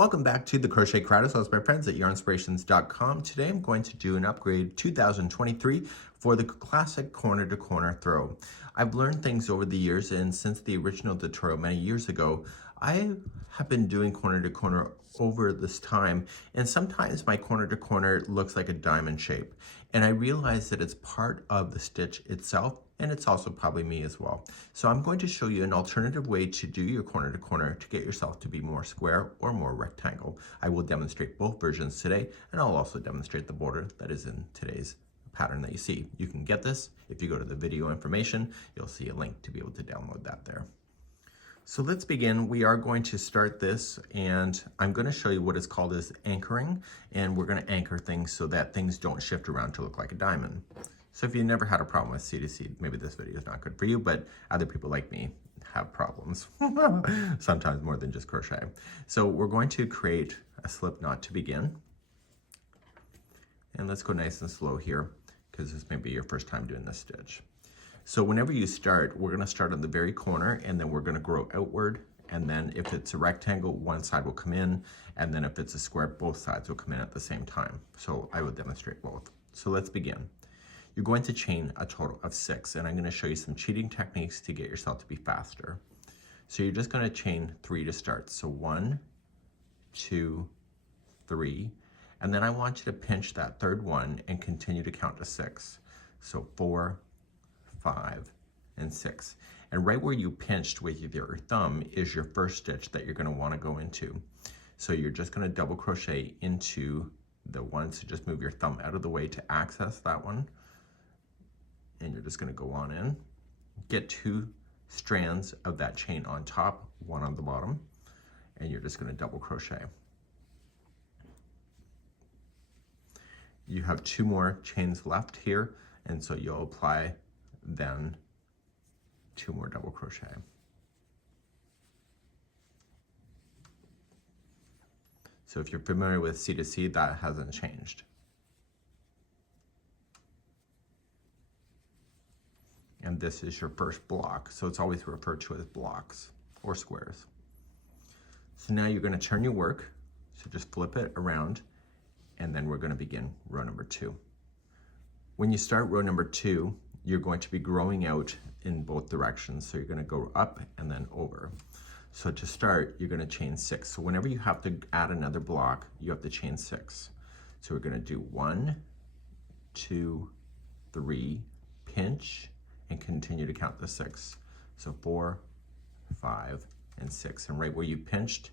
Welcome back to the Crochet Crowd. Host my friends at yarnspirations.com. Today I'm going to do an upgrade 2023 for the classic corner to corner throw. I've learned things over the years, and since the original tutorial many years ago, I have been doing corner to corner over this time, and sometimes my corner to corner looks like a diamond shape. And I realize that it's part of the stitch itself, and it's also probably me as well. So I'm going to show you an alternative way to do your corner to corner to get yourself to be more square or more rectangle. I will demonstrate both versions today, and I'll also demonstrate the border that is in today's pattern that you see. You can get this if you go to the video information. You'll see a link to be able to download that there. So let's begin. We are going to start this, and I'm going to show you what is called as anchoring, and we're going to anchor things so that things don't shift around to look like a diamond. So if you never had a problem with seed to seed, maybe this video is not good for you, but other people like me have problems, sometimes more than just crochet. So we're going to create a slip knot to begin. And let's go nice and slow here, because this may be your first time doing this stitch. So whenever you start, we're going to start on the very corner, and then we're going to grow outward. And then if it's a rectangle, one side will come in, and then if it's a square, both sides will come in at the same time. So I will demonstrate both. So let's begin. You're going to chain a total of 6, and I'm going to show you some cheating techniques to get yourself to be faster. So you're just going to chain 3 to start. So 1, 2, 3, and then I want you to pinch that third one and continue to count to 6. So 4, 5, and 6. And right where you pinched with your thumb is your first stitch that you're going to want to go into. So you're just going to double crochet into the one, so just move your thumb out of the way to access that one. And you're just going to go on in, get 2 strands of that chain on top, 1 on the bottom, and you're just going to double crochet. You have 2 more chains left here, and so you'll apply then 2 more double crochet. So if you're familiar with C to C, that hasn't changed. And this is your first block, so it's always referred to as blocks or squares. So now you're going to turn your work, so just flip it around, and then we're going to begin row number 2. When you start row number 2, you're going to be growing out in both directions, so you're going to go up and then over. So to start, you're going to chain 6. So whenever you have to add another block, you have to chain 6. So we're going to do 1, 2, 3, pinch, and continue to count to 6. So 4, 5, and 6. And right where you pinched,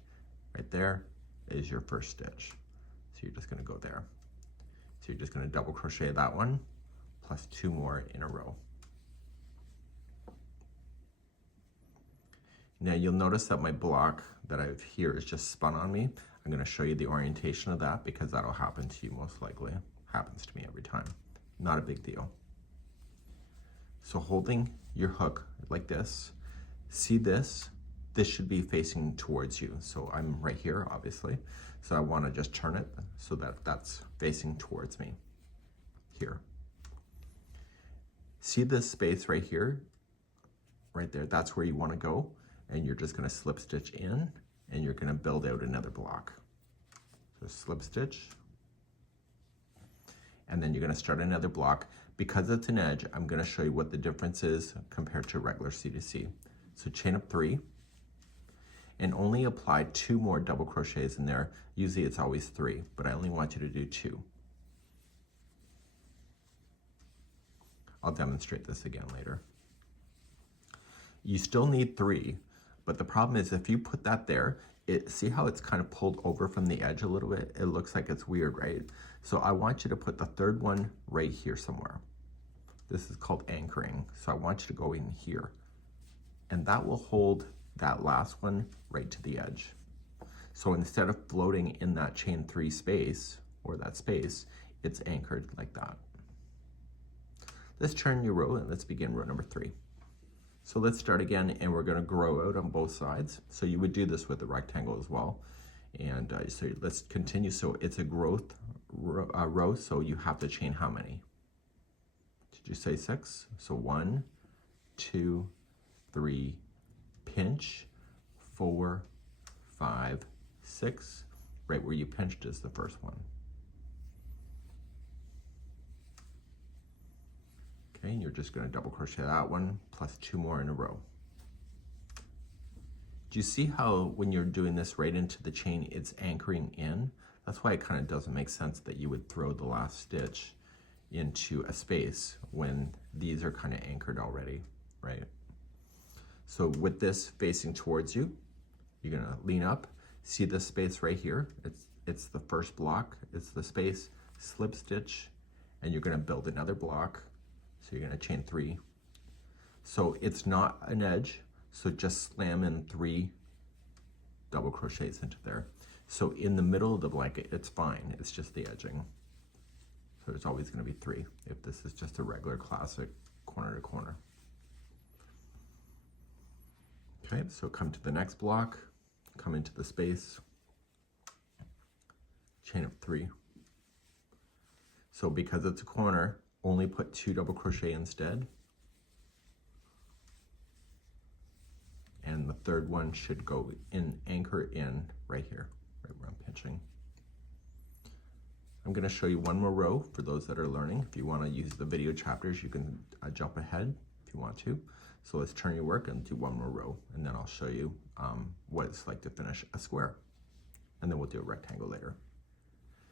right there, is your first stitch. So you're just going to go there. So you're just going to double crochet that one, plus 2 more in a row. Now you'll notice that my block that I have here is just spun on me. I'm going to show you the orientation of that because that'll happen to you most likely. Happens to me every time. Not a big deal. So holding your hook like this, see this? This should be facing towards you. So I'm right here, obviously. So I want to just turn it so that that's facing towards me here. See this space right here? Right there, that's where you want to go. And you're just going to slip stitch in, and you're going to build out another block. So slip stitch, and then you're going to start another block. Because it's an edge, I'm going to show you what the difference is compared to regular C to C. So chain up 3, and only apply 2 more double crochets in there. Usually it's always 3, but I only want you to do 2. I'll demonstrate this again later. You still need 3, but the problem is if you put that there, see how it's kind of pulled over from the edge a little bit? It looks like it's weird, right? So I want you to put the third one right here somewhere. This is called anchoring. So I want you to go in here, and that will hold that last one right to the edge. So instead of floating in that chain 3 space, or that space, it's anchored like that. Let's turn your row and let's begin row number 3. So let's start again, and we're going to grow out on both sides. So you would do this with the rectangle as well. And so let's continue. So it's a growth row, so you have to chain how many? Did you say 6? So 1, 2, 3, pinch, 4, 5, 6, right where you pinched is the first one. Okay, and you're just going to double crochet that one plus 2 more in a row. Do you see how when you're doing this right into the chain, it's anchoring in? That's why it kind of doesn't make sense that you would throw the last stitch into a space when these are kind of anchored already, right? So with this facing towards you, you're gonna lean up, see this space right here? It's the first block, it's the space, slip stitch, and you're gonna build another block. So you're gonna chain 3. So it's not an edge, so just slam in 3 double crochets into there. So in the middle of the blanket, it's fine, it's just the edging. So there's always gonna be 3 if this is just a regular classic corner to corner. Okay, so come to the next block, come into the space, chain of 3. So because it's a corner, only put 2 double crochet instead. And the third one should go in, anchor in right here, right where I'm pinching. I'm gonna show you one more row for those that are learning. If you wanna use the video chapters, you can jump ahead if you want to. So let's turn your work and do one more row, and then I'll show you what it's like to finish a square. And then we'll do a rectangle later.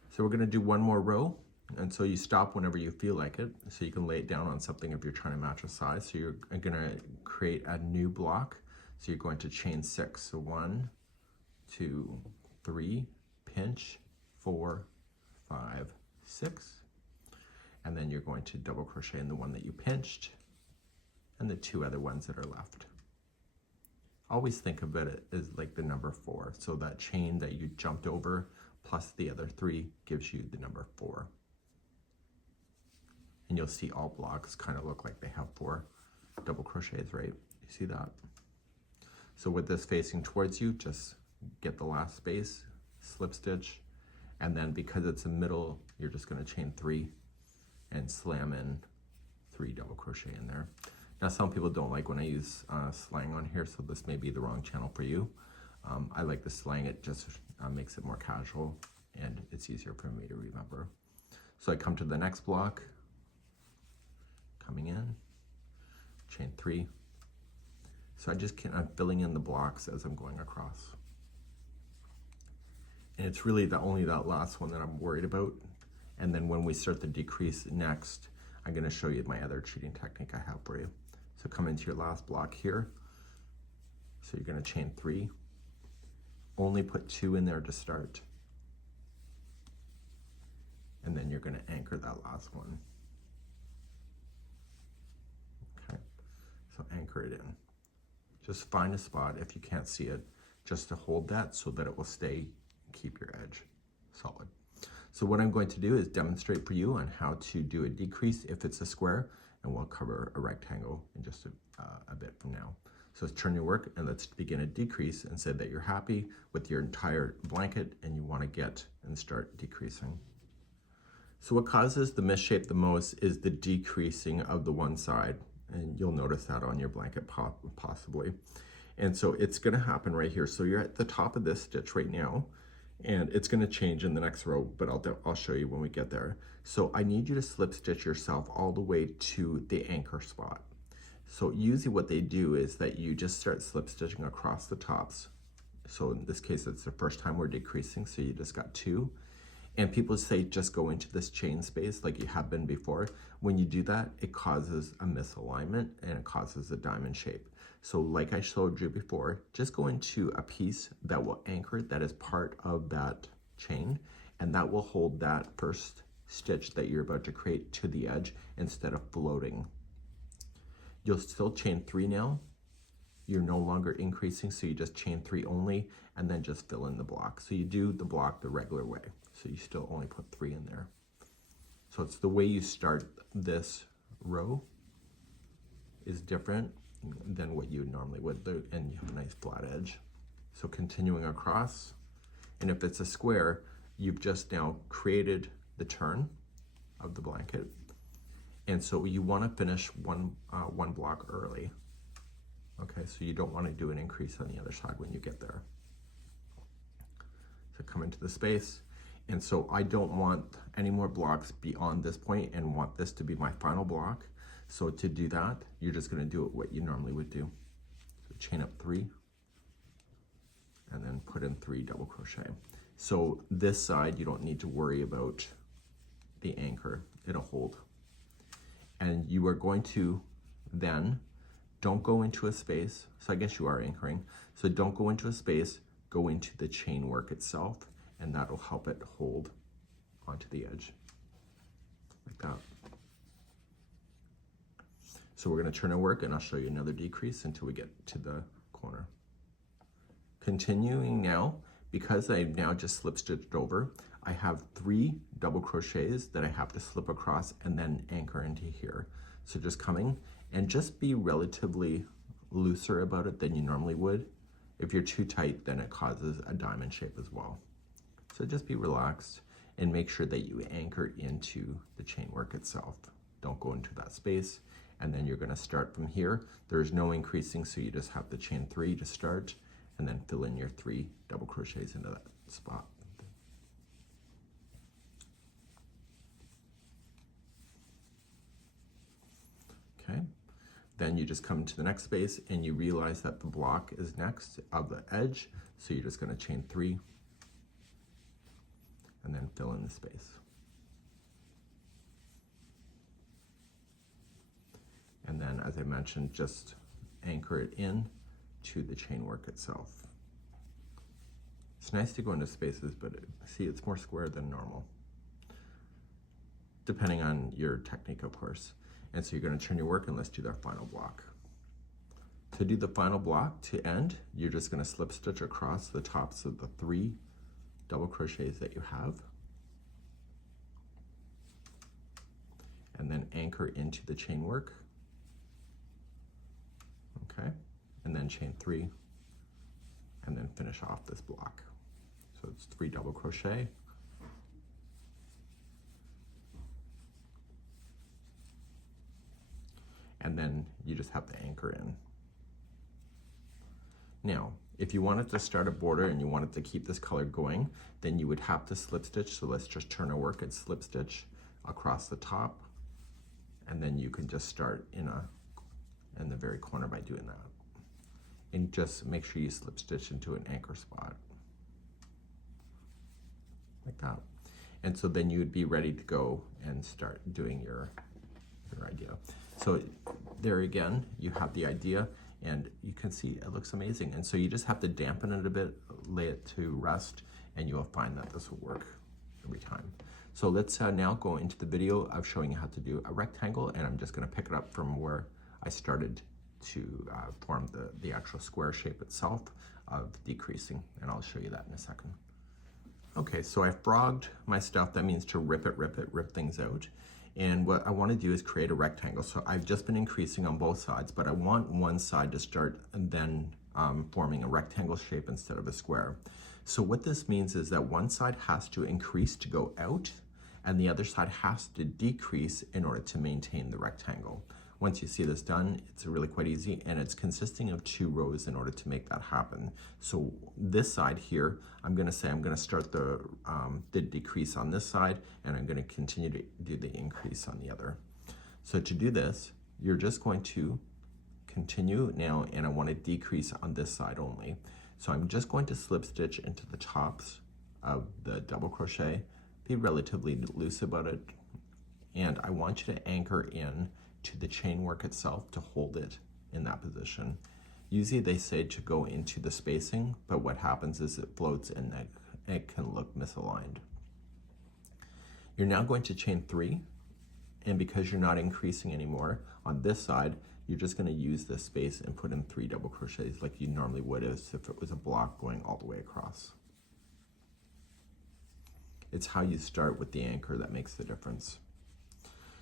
So we're gonna do one more row, and so you stop whenever you feel like it, so you can lay it down on something if you're trying to match a size. So you're gonna create a new block. So you're going to chain 6. So 1, 2, 3, pinch, 4, 5, 6. And then you're going to double crochet in the one that you pinched and the 2 other ones that are left. Always think of it as like the number 4. So that chain that you jumped over plus the other 3 gives you the number 4. And you'll see all blocks kind of look like they have 4 double crochets, right? You see that? So with this facing towards you, just get the last space, slip stitch, and then because it's a middle, you're just gonna chain 3 and slam in 3 double crochet in there. Now some people don't like when I use slang on here, so this may be the wrong channel for you. I like the slang, it just makes it more casual and it's easier for me to remember. So I come to the next block, coming in, chain 3. So I'm filling in the blocks as I'm going across. And it's really only that last one that I'm worried about. And then when we start the decrease next, I'm gonna show you my other cheating technique I have for you. So come into your last block here. So you're gonna chain 3. Only put 2 in there to start. And then you're gonna anchor that last one. Okay, so anchor it in. Just find a spot, if you can't see it, just to hold that so that it will stay, keep your edge solid. So what I'm going to do is demonstrate for you on how to do a decrease if it's a square, and we'll cover a rectangle in just a bit from now. So let's turn your work and let's begin a decrease and say that you're happy with your entire blanket and you want to get and start decreasing. So what causes the misshape the most is the decreasing of the one side. And you'll notice that on your blanket possibly. And so it's gonna happen right here. So you're at the top of this stitch right now, and it's gonna change in the next row, but I'll show you when we get there. So I need you to slip stitch yourself all the way to the anchor spot. So usually what they do is that you just start slip stitching across the tops. So in this case, it's the first time we're decreasing, so you just got 2. And people say just go into this chain space like you have been before. When you do that, it causes a misalignment and it causes a diamond shape. So like I showed you before, just go into a piece that will anchor, that is part of that chain, and that will hold that first stitch that you're about to create to the edge instead of floating. You'll still chain 3 now. You're no longer increasing, so you just chain 3 only, and then just fill in the block. So you do the block the regular way. So you still only put 3 in there. So it's the way you start this row is different than what you normally would do, and you have a nice flat edge. So continuing across, and if it's a square, you've just now created the turn of the blanket. And so you want to finish one block early. Okay, so you don't want to do an increase on the other side when you get there. So come into the space. And so I don't want any more blocks beyond this point and want this to be my final block. So to do that, you're just going to do it what you normally would do. So chain up 3 and then put in 3 double crochet. So this side, you don't need to worry about the anchor, it'll hold. And you are going to then, don't go into a space, so I guess you are anchoring, so don't go into a space, go into the chain work itself, and that'll help it hold onto the edge, like that. So we're going to turn our work and I'll show you another decrease until we get to the corner. Continuing now, because I've now just slip stitched over, I have 3 double crochets that I have to slip across and then anchor into here. So just coming, and just be relatively looser about it than you normally would. If you're too tight, then it causes a diamond shape as well. So just be relaxed and make sure that you anchor into the chain work itself. Don't go into that space. And then you're going to start from here. There's no increasing, so you just have the chain 3 to start and then fill in your 3 double crochets into that spot. Okay, then you just come to the next space and you realize that the block is next of the edge, so you're just going to chain 3 and then fill in the space. And then, as I mentioned, just anchor it in to the chain work itself. It's nice to go into spaces, but see, it's more square than normal, depending on your technique, of course. And so you're going to turn your work and let's do that final block. To do the final block to end, you're just going to slip stitch across the tops of the 3 double crochets that you have. And then anchor into the chain work. Okay, and then chain 3 and then finish off this block. So it's 3 double crochet. And then you just have to anchor in. Now, if you wanted to start a border and you wanted to keep this color going, then you would have to slip stitch. So let's just turn our work and slip stitch across the top. And then you can just start in the very corner by doing that. And just make sure you slip stitch into an anchor spot. Like that. And so then you would be ready to go and start doing your idea. So there again, you have the idea and you can see it looks amazing. And so you just have to dampen it a bit, lay it to rest, and you will find that this will work every time. So let's now go into the video of showing you how to do a rectangle, and I'm just going to pick it up from where I started to form the actual square shape itself of decreasing, and I'll show you that in a second. Okay, so I've frogged my stuff. That means to rip things out. And what I want to do is create a rectangle. So I've just been increasing on both sides, but I want one side to start and then forming a rectangle shape instead of a square. So what this means is that one side has to increase to go out, and the other side has to decrease in order to maintain the rectangle. Once you see this done, it's really quite easy, and it's consisting of 2 rows in order to make that happen. So this side here, I'm going to start the decrease on this side, and I'm going to continue to do the increase on the other. So to do this, you're just going to continue now, and I want to decrease on this side only. So I'm just going to slip stitch into the tops of the double crochet, be relatively loose about it, and I want you to anchor in to the chain work itself to hold it in that position. Usually they say to go into the spacing, but what happens is it floats and it can look misaligned. You're now going to chain 3, and because you're not increasing anymore on this side, you're just going to use this space and put in 3 double crochets like you normally would as if it was a block going all the way across. It's how you start with the anchor that makes the difference.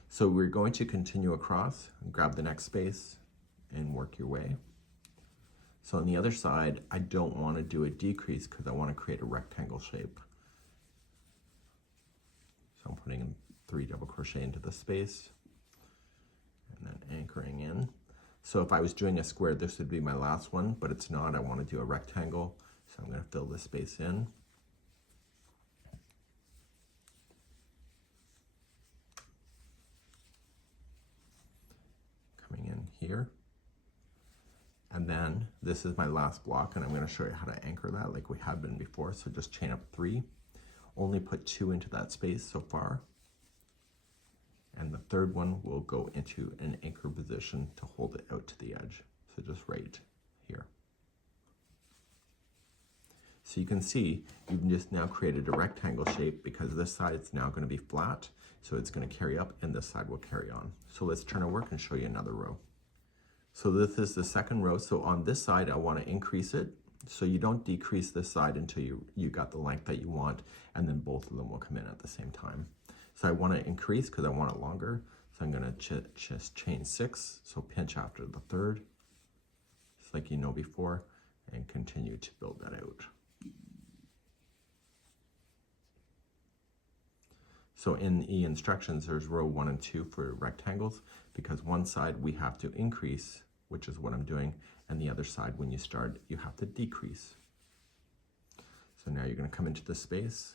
So we're going to continue across, grab the next space, and work your way. So on the other side, I don't want to do a decrease because I want to create a rectangle shape. So I'm putting in 3 double crochet into the space, and then anchoring in. So if I was doing a square, this would be my last one, but it's not. I want to do a rectangle, so I'm going to fill this space in. 1. This is my last block, and I'm going to show you how to anchor that like we have been before. So just chain up 3, only put 2 into that space so far, and the third one will go into an anchor position to hold it out to the edge. So just right here. So you can see you've just now created a rectangle shape because this side is now going to be flat, so it's going to carry up and this side will carry on. So let's turn our work and show you another row. So this is the second row. So on this side I want to increase it, so you don't decrease this side until you got the length that you want, and then both of them will come in at the same time. So I want to increase because I want it longer, so I'm going to just chain 6, so pinch after the third, just like you know before, and continue to build that out. So in the instructions, there's row 1 and 2 for rectangles, because one side we have to increase, which is what I'm doing, and the other side, when you start, you have to decrease. So now you're going to come into the space,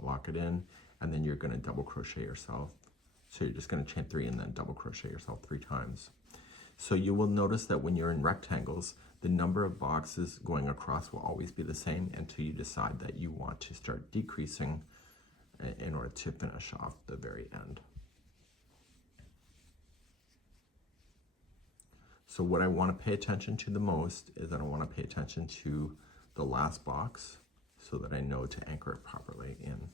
lock it in, and then you're going to double crochet yourself. So you're just going to chain 3 and then double crochet yourself 3 times. So you will notice that when you're in rectangles, the number of boxes going across will always be the same until you decide that you want to start decreasing in order to finish off the very end. So what I want to pay attention to the most is that I want to pay attention to the last box so that I know to anchor it properly in.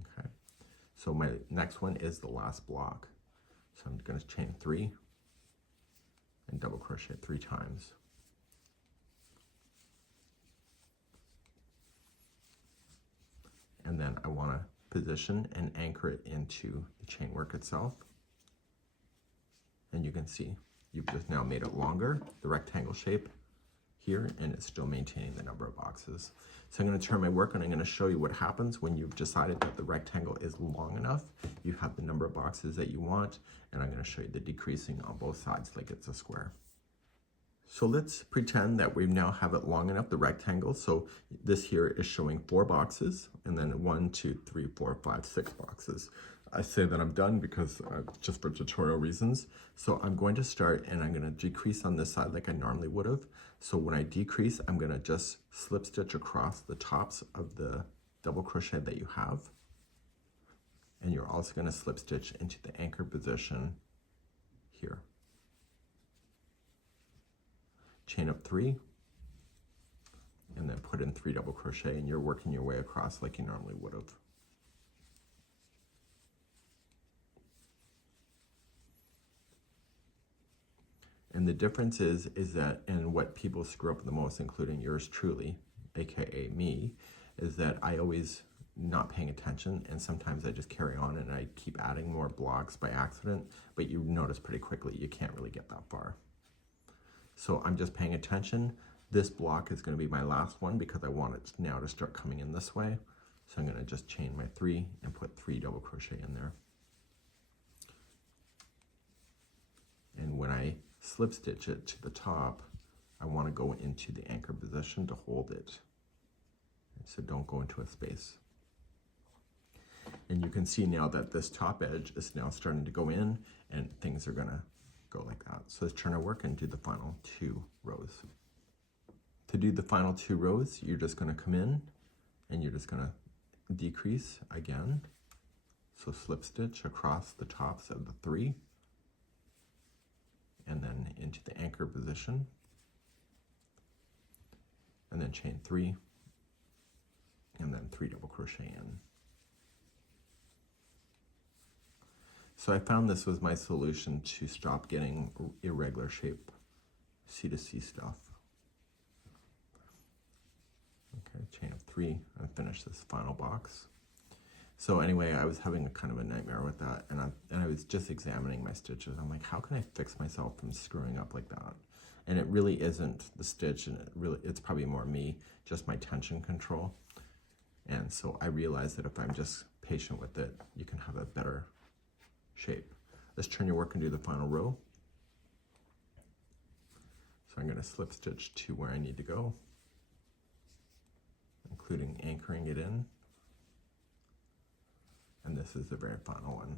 Okay, so my next one is the last block. So I'm going to chain 3 and double crochet 3 times. And then I want to position and anchor it into the chain work itself. And you can see you've just now made it longer, the rectangle shape here, and it's still maintaining the number of boxes. So I'm going to turn my work and I'm going to show you what happens when you've decided that the rectangle is long enough. You have the number of boxes that you want, and I'm going to show you the decreasing on both sides like it's a square. So let's pretend that we now have it long enough, the rectangle. So this here is showing 4 boxes, and then 1, 2, 3, 4, 5, 6 boxes. I say that I'm done because just for tutorial reasons. So I'm going to start and I'm going to decrease on this side like I normally would have. So when I decrease, I'm going to just slip stitch across the tops of the double crochet that you have. And you're also going to slip stitch into the anchor position here. Chain up 3, and then put in 3 double crochet, and you're working your way across like you normally would have. And the difference is that, and what people screw up the most, including yours truly, aka me, is that I always not paying attention, and sometimes I just carry on and I keep adding more blocks by accident, but you notice pretty quickly you can't really get that far. So I'm just paying attention. This block is going to be my last one because I want it now to start coming in this way. So I'm going to just chain my 3 and put 3 double crochet in there. And when I slip stitch it to the top, I want to go into the anchor position to hold it. So don't go into a space. And you can see now that this top edge is now starting to go in, and things are going to go like that. So let's turn our work and do the final 2 rows. To do the final 2 rows, you're just going to come in and you're just going to decrease again. So slip stitch across the tops of the 3 and then into the anchor position, and then chain 3 and then 3 double crochet in. So I found this was my solution to stop getting irregular shape C2C stuff. Okay, chain of 3 and finish this final box. So anyway, I was having a kind of a nightmare with that, and I was just examining my stitches. I'm like, how can I fix myself from screwing up like that? And it really isn't the stitch, and it's probably more me, just my tension control. And so I realized that if I'm just patient with it, you can have a better shape. Let's turn your work and do the final row. So I'm going to slip stitch to where I need to go, including anchoring it in. And this is the very final one.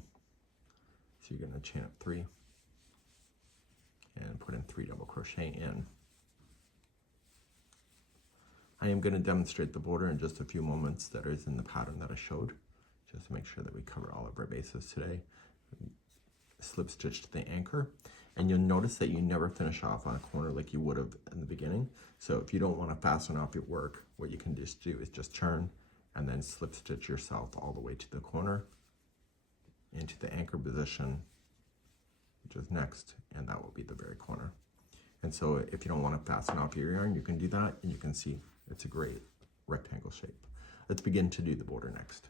So you're going to chain up 3 and put in 3 double crochet in. I am going to demonstrate the border in just a few moments that is in the pattern that I showed, just to make sure that we cover all of our bases today. Slip stitch to the anchor, and you'll notice that you never finish off on a corner like you would have in the beginning. So if you don't want to fasten off your work, what you can just do is just turn and then slip stitch yourself all the way to the corner into the anchor position, which is next, and that will be the very corner. And so if you don't want to fasten off your yarn, you can do that, and you can see it's a great rectangle shape. Let's begin to do the border next.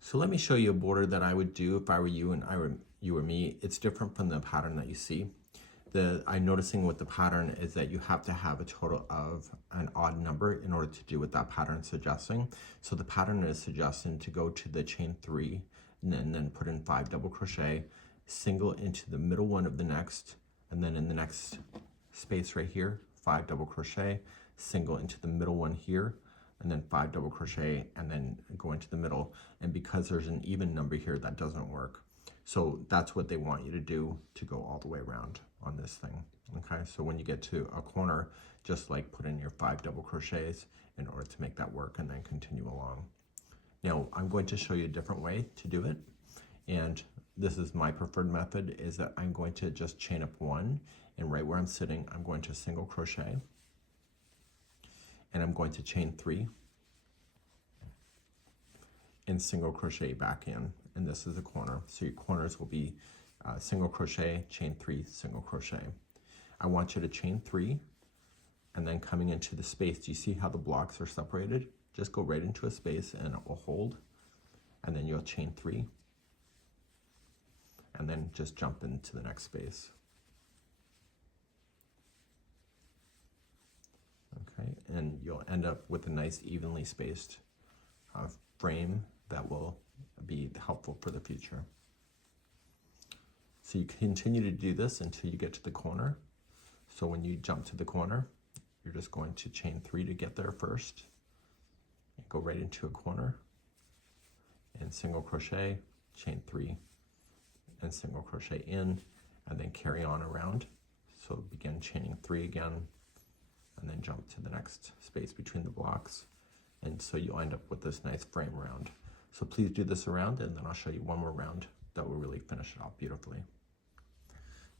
So let me show you a border that I would do if I were you and you or me. It's different from the pattern that you see. I'm noticing with the pattern is that you have to have a total of an odd number in order to do what that pattern is suggesting. So the pattern is suggesting to go to the chain 3 and then put in 5 double crochet, single into the middle one of the next, and then in the next space right here, 5 double crochet, single into the middle one here, and then 5 double crochet, and then go into the middle. And because there's an even number here, that doesn't work. So that's what they want you to do to go all the way around on this thing. Okay, so when you get to a corner, just like put in your 5 double crochets in order to make that work, and then continue along. Now I'm going to show you a different way to do it, and this is my preferred method, is that I'm going to just chain up 1, and right where I'm sitting, I'm going to single crochet, and I'm going to chain 3 and single crochet back in, and this is a corner. So your corners will be single crochet, chain 3, single crochet. I want you to chain 3, and then coming into the space, do you see how the blocks are separated? Just go right into a space and it will hold, and then you'll chain 3, and then just jump into the next space. Okay, and you'll end up with a nice evenly spaced frame that will be helpful for the future. So you continue to do this until you get to the corner. So when you jump to the corner, you're just going to chain 3 to get there first, and go right into a corner, and single crochet, chain 3, and single crochet in, and then carry on around. So begin chaining 3 again, and then jump to the next space between the blocks. And so you'll end up with this nice frame round. So please do this around, and then I'll show you one more round that will really finish it off beautifully.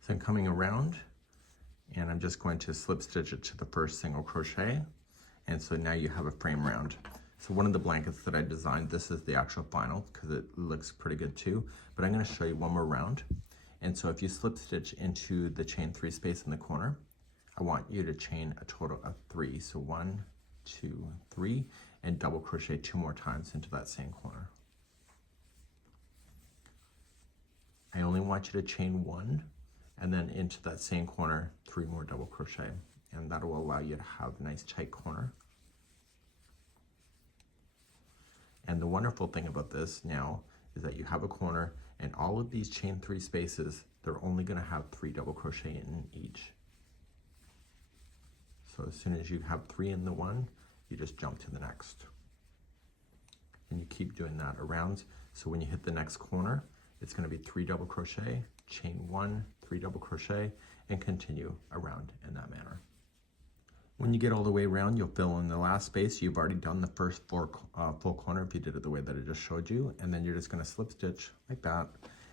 So I'm coming around, and I'm just going to slip stitch it to the first single crochet. And so now you have a frame round. So one of the blankets that I designed, this is the actual final because it looks pretty good too, but I'm going to show you one more round. And so if you slip stitch into the chain 3 space in the corner, I want you to chain a total of 3. So 1, 2, 3, and double crochet 2 more times into that same corner. I only want you to chain 1, and then into that same corner 3 more double crochet, and that will allow you to have a nice tight corner. And the wonderful thing about this now is that you have a corner, and all of these chain 3 spaces, they're only going to have 3 double crochet in each. So as soon as you have 3 in the one, you just jump to the next. And you keep doing that around. So when you hit the next corner, it's going to be 3 double crochet, chain 1, 3 double crochet, and continue around in that manner. When you get all the way around, you'll fill in the last space. You've already done the first full corner if you did it the way that I just showed you, and then you're just going to slip stitch like that,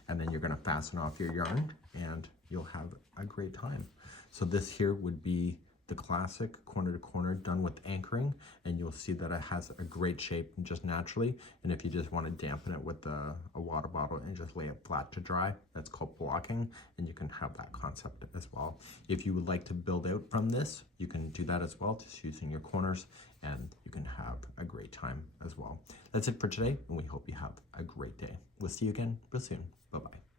and then you're going to fasten off your yarn, and you'll have a great time. So this here would be the classic corner to corner done with anchoring, and you'll see that it has a great shape just naturally. And if you just want to dampen it with a water bottle and just lay it flat to dry, that's called blocking, and you can have that concept as well. If you would like to build out from this, you can do that as well, just using your corners, and you can have a great time as well. That's it for today, and we hope you have a great day. We'll see you again real soon. Bye-bye.